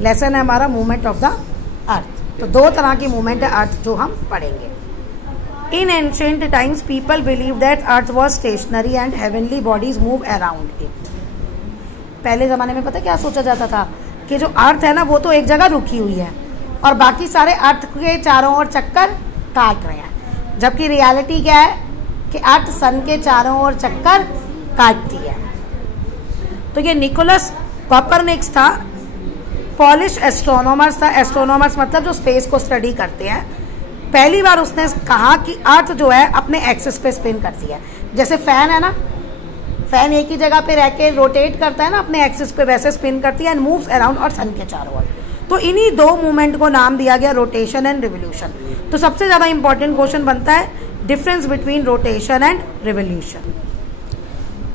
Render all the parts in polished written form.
Lesson है हमारा movement of the अर्थ। तो दो तरह की मूवमेंट है अर्थ जो हम पढ़ेंगे। In ancient times people believe that earth was stationary and heavenly bodies move around it. पहले ज़माने में पता क्या सोचा जाता था कि जो अर्थ है ना वो तो एक जगह रुकी हुई है और बाकी सारे अर्थ के चारों ओर चक्कर काट रहे हैं, जबकि रियलिटी क्या है कि अर्थ सन के चारों ओर चक्कर काटती है। तो ये निकोलस कोपरनिकस था, पॉलिश एस्ट्रोनॉमर्स था। एस्ट्रोनॉमर्स मतलब जो स्पेस को स्टडी करते हैं। पहली बार उसने कहा कि अर्थ जो है अपने एक्सिस पे स्पिन करती है। जैसे फैन है ना, फैन एक ही जगह पे रह के रोटेट करता है ना अपने एक्सिस पे, वैसे स्पिन करती है एंड मूव्स अराउंड और सन के चारों ओर। तो इन्हीं दो मूवमेंट को नाम दिया गया रोटेशन एंड रिवोल्यूशन। तो सबसे ज़्यादा इंपॉर्टेंट क्वेश्चन बनता है difference between rotation and revolution.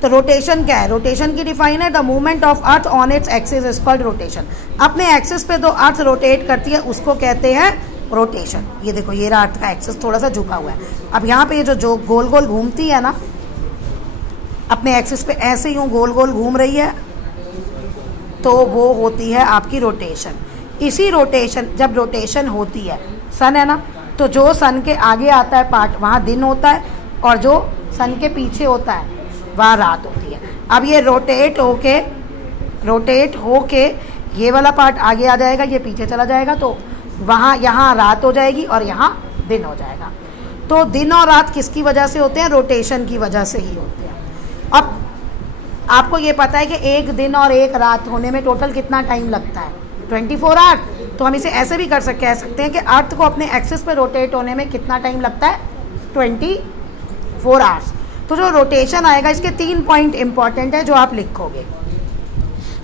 तो रोटेशन क्या है? रोटेशन की डिफाइन है the movement of earth on its axis is called rotation. अपने एक्सिस पे दो अर्थ रोटेट करती है उसको कहते हैं रोटेशन। ये देखो ये रहा अर्थ का एक्सिस थोड़ा सा झुका हुआ है। अब यहाँ पे ये जो गोल गोल घूमती है ना अपने एक्सिस पे, ऐसे यूं गोल गोल घूम रही है, तो वो होती है आपकी रोटेशन। इसी रोटेशन, जब रोटेशन होती है, सन है ना, तो जो सन के आगे आता है पार्ट वहाँ दिन होता है और जो सन के पीछे होता है वहाँ रात होती है। अब ये रोटेट होके ये वाला पार्ट आगे आ जाएगा, ये पीछे चला जाएगा, तो वहाँ यहाँ रात हो जाएगी और यहाँ दिन हो जाएगा। तो दिन और रात किसकी वजह से होते हैं? रोटेशन की वजह से ही होते हैं। अब आपको ये पता है कि एक दिन और एक रात होने में टोटल कितना टाइम लगता है? 24 आवर्स। तो हम इसे ऐसे भी कह सकते हैं कि अर्थ को अपने एक्सिस पे रोटेट होने में कितना टाइम लगता है? 24 आवर्स। तो जो रोटेशन आएगा इसके 3 पॉइंट इंपॉर्टेंट है जो आप लिखोगे।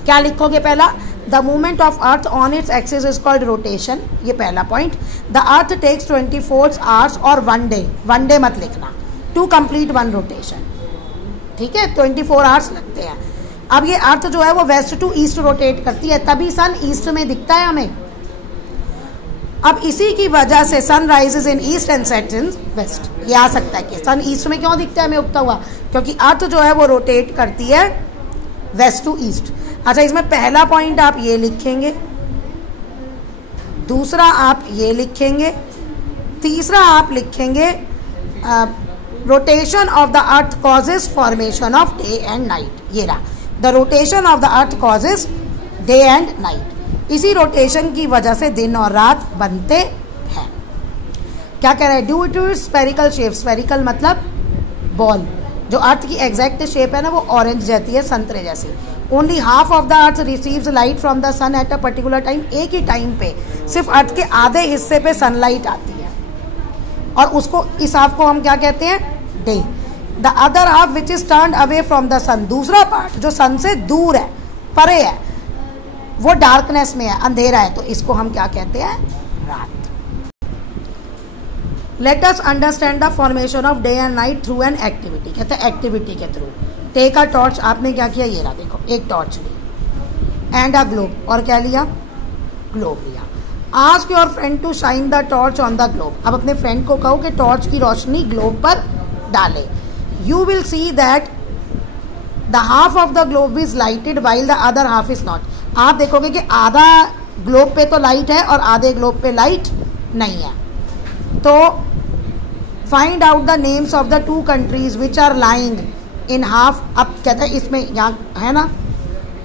क्या लिखोगे? पहला, the movement of earth on its axis is called rotation, ये पहला point. The earth takes 24 hours और 1 डे मत लिखना, टू कंप्लीट 1 रोटेशन। ठीक है, 24 आवर्स लगते हैं। अब ये अर्थ जो है वो वेस्ट टू ईस्ट रोटेट करती है, तभी सन ईस्ट में दिखता है हमें। अब इसी की वजह से sun rises in east and sets in west. ये आ सकता है कि सन ईस्ट में क्यों दिखता है हमें उगता हुआ? क्योंकि अर्थ जो है वो रोटेट करती है वेस्ट टू ईस्ट। अच्छा, इसमें पहला पॉइंट आप ये लिखेंगे, दूसरा आप ये लिखेंगे, तीसरा आप लिखेंगे rotation of the earth causes formation of day and night. ये रहा, the rotation of the earth causes day and night. इसी रोटेशन की वजह से दिन और रात बनते हैं। क्या कह रहे हैं? Due to spherical shape, spherical मतलब बॉल, जो अर्थ की एग्जैक्ट शेप है ना वो ऑरेंज जैसी है, संतरे जैसी। Only half of the earth receives light from the sun at a particular time. एक ही टाइम पे सिर्फ अर्थ के आधे हिस्से पे सनलाइट आती है और उसको, इस हाफ को हम क्या कहते हैं? Day. The other half which is turned away from the sun, दूसरा पार्ट जो सन से दूर है, परे है, वो डार्कनेस में है, अंधेरा है, तो इसको हम क्या कहते हैं? रात। Let us understand the formation of day and night through an activity. कहते हैं एक्टिविटी के थ्रू। टेक अ टॉर्च, आपने क्या किया? ये रहा देखो, एक टॉर्च ली, एंड अ ग्लोब, और क्या लिया? ग्लोब लिया। Ask your friend to shine the torch on the globe. अब अपने फ्रेंड को कहो कि टॉर्च की रोशनी ग्लोब पर डाले। You will see that the half of the globe is lighted while the other half is not. आप देखोगे कि आधा ग्लोब पे तो लाइट है और आधे ग्लोब पे लाइट नहीं है। तो find out the names of the 2 countries which are lying in half. अब कहते हैं इसमें यहाँ है ना,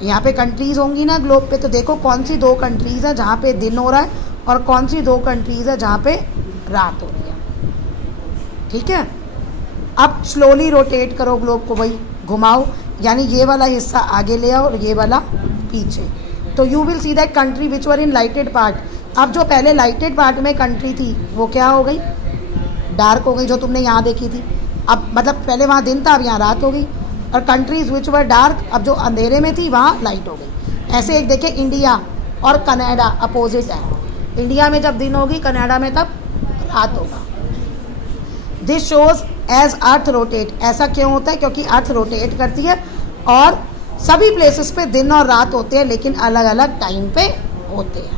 यहाँ पे कंट्रीज होंगी ना ग्लोब पे, तो देखो कौन सी 2 कंट्रीज है जहाँ पे दिन हो रहा है और कौन सी 2 कंट्रीज है जहाँ पे रात हो रही है। ठीक है, अब स्लोली रोटेट करो ग्लोब को, भाई घुमाओ, यानी ये वाला हिस्सा आगे ले आओ और ये वाला पीछे। तो you will see that country which were in lighted part. अब जो पहले लाइटेड पार्ट में कंट्री थी वो क्या हो गई? डार्क हो गई, जो तुमने यहाँ देखी थी। अब मतलब पहले वहाँ दिन था, अब यहाँ रात हो गई। और कंट्रीज विच वर डार्क, अब जो अंधेरे में थी वहाँ लाइट हो गई। ऐसे एक देखे इंडिया और कनाडा अपोजिट है। इंडिया में जब दिन होगी, कनाडा में तब रात होगा। This shows as earth rotate. ऐसा क्यों होता है? क्योंकि अर्थ रोटेट करती है और सभी प्लेसेस पे दिन और रात होते हैं, लेकिन अलग अलग टाइम पे होते हैं।